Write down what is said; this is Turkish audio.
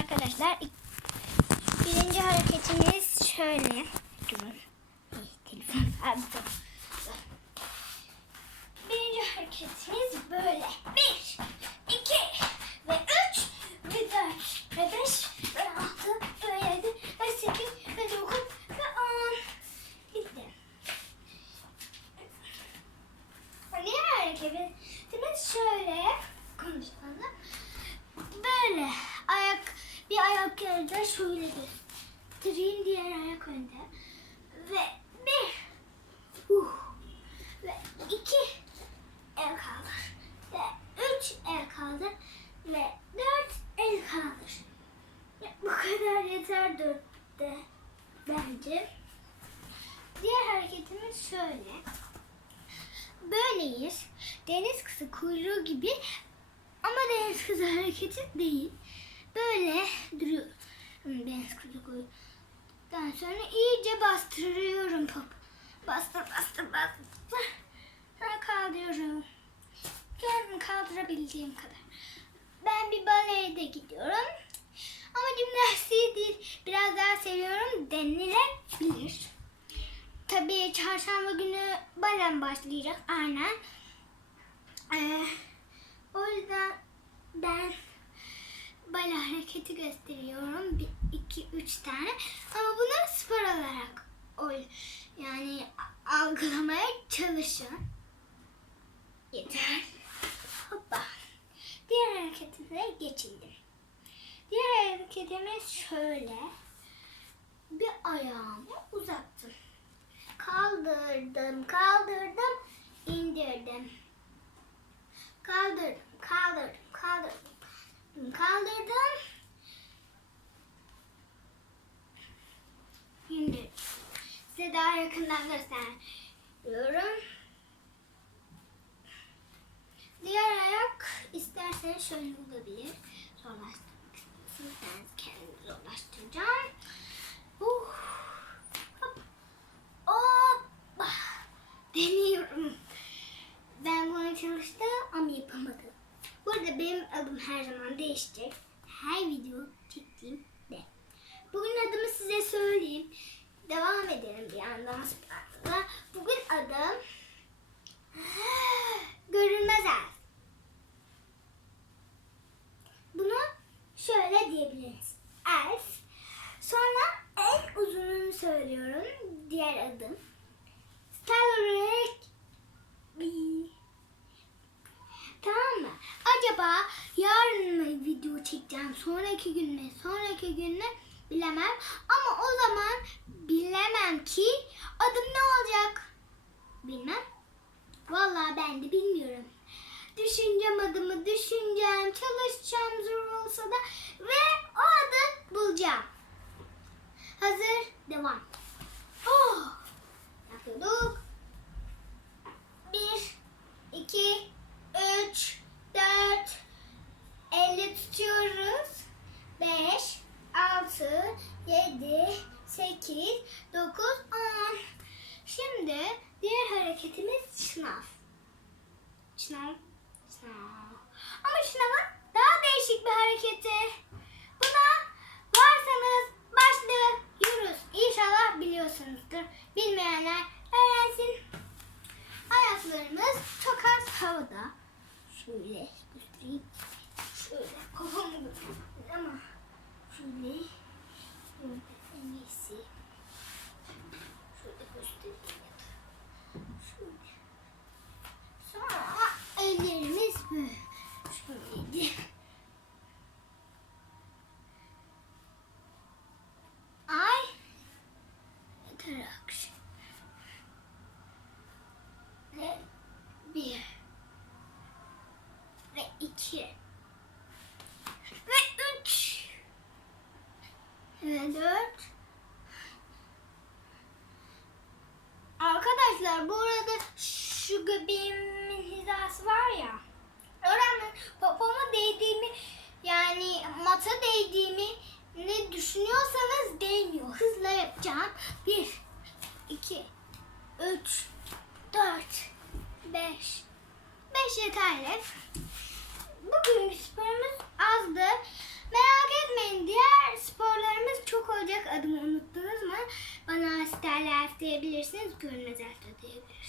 Arkadaşlar birinci hareketimiz şöyle. Telefon. Birinci hareketimiz böyle. Bir, iki ve üç ve dört ve beş ve altı ve yedi ve sekiz ve dokuz ve on. Bitti. Diğer hareketimiz şöyle konuşalım. Böyle ayak bir ayak yerde şöyle göstereyim diğer ayak önde ve bir uh, ve iki el kaldır ve üç el kaldır ve dört el kaldır. Bu kadar yeter dörtte bence. Diğer hareketimiz şöyle. Böyleyiz. Deniz kızı kuyruğu gibi ama deniz kızı hareketi değil. Böyle duruyor. Kızı kuyruğu. Daha sonra iyice bastırıyorum top. Bastır bastır bastır. Sonra kaldırıyorum. Kendimi kaldırabildiğim kadar. Ben bir baleye de gidiyorum. Ama jimnastiği değil. Biraz daha seviyorum denilebilir. Tabii çarşamba günü balem başlayacak. Aynen. Ee, o yüzden ben bale hareketi gösteriyorum. Bir, iki, üç tane. Ama bunu spor olarak yani algılamaya çalışın. Yeter. Hoppa. Diğer hareketime geçildim. Diğer hareketimiz şöyle. Bir ayağımı uzattım. Kaldırdım, kaldırdım, indirdim. Kaldırdım, kaldırdım, kaldırdım. İndirdim. Size daha yakından gösteriyorum. Diğer ayak isterseniz şöyle olabilir. Zorlaştırmak ben kendimi zorlaştıracağım. Uh. Hop. Hoppa. Deniyorum. Ben bunu çalıştım ama yapamadım. Burada benim adım her zaman değişecek. Her video çektiğimde. Bugün adımı size söyleyeyim. Devam edelim bir yandan sonra. Bugün adım Görünmez Elf. Bunu şöyle diyebiliriz. Elf. Sonra en uzununu söylüyorum. Diğer adım. Bee. Tamam mı? Acaba yarın mı video çekeceğim? Sonraki gün mü? Sonraki gün mü? Bilemem. Ama o zaman bilemem ki adım ne olacak? Bilmem. Vallahi ben de bilmiyorum. Düşüneceğim adımı, düşüneceğim, çalışacağım zor olsa da ve o adı bulacağım. Hazır, devam. Oh! Yapıyorduk. Bir, iki, 9, 10. Şimdi diğer hareketimiz şınav. Şınav. Şınav. Ama şınavın daha değişik bir hareketi. Buna varsanız başlıyoruz. İnşallah biliyorsunuzdur. Bilmeyenler öğrensin. Ayaklarımız çok az havada. Şöyle göstereyim. Şöyle kafamı ama şöyle iki. Ve üç. Ve dört. Arkadaşlar bu arada şu göbeğimin hizası var ya. Oranın popoma değdiğimi yani mata değdiğimi ne düşünüyorsanız değmiyor. Hızla yapacağım. Bir, iki, üç, dört, beş. Beş yeterli. Bugünkü sporumuz azdı. Merak etmeyin diğer sporlarımız çok olacak. Adımı unuttunuz mu? Bana asterler diyebilirsiniz. Görünmez diyebilirsiniz.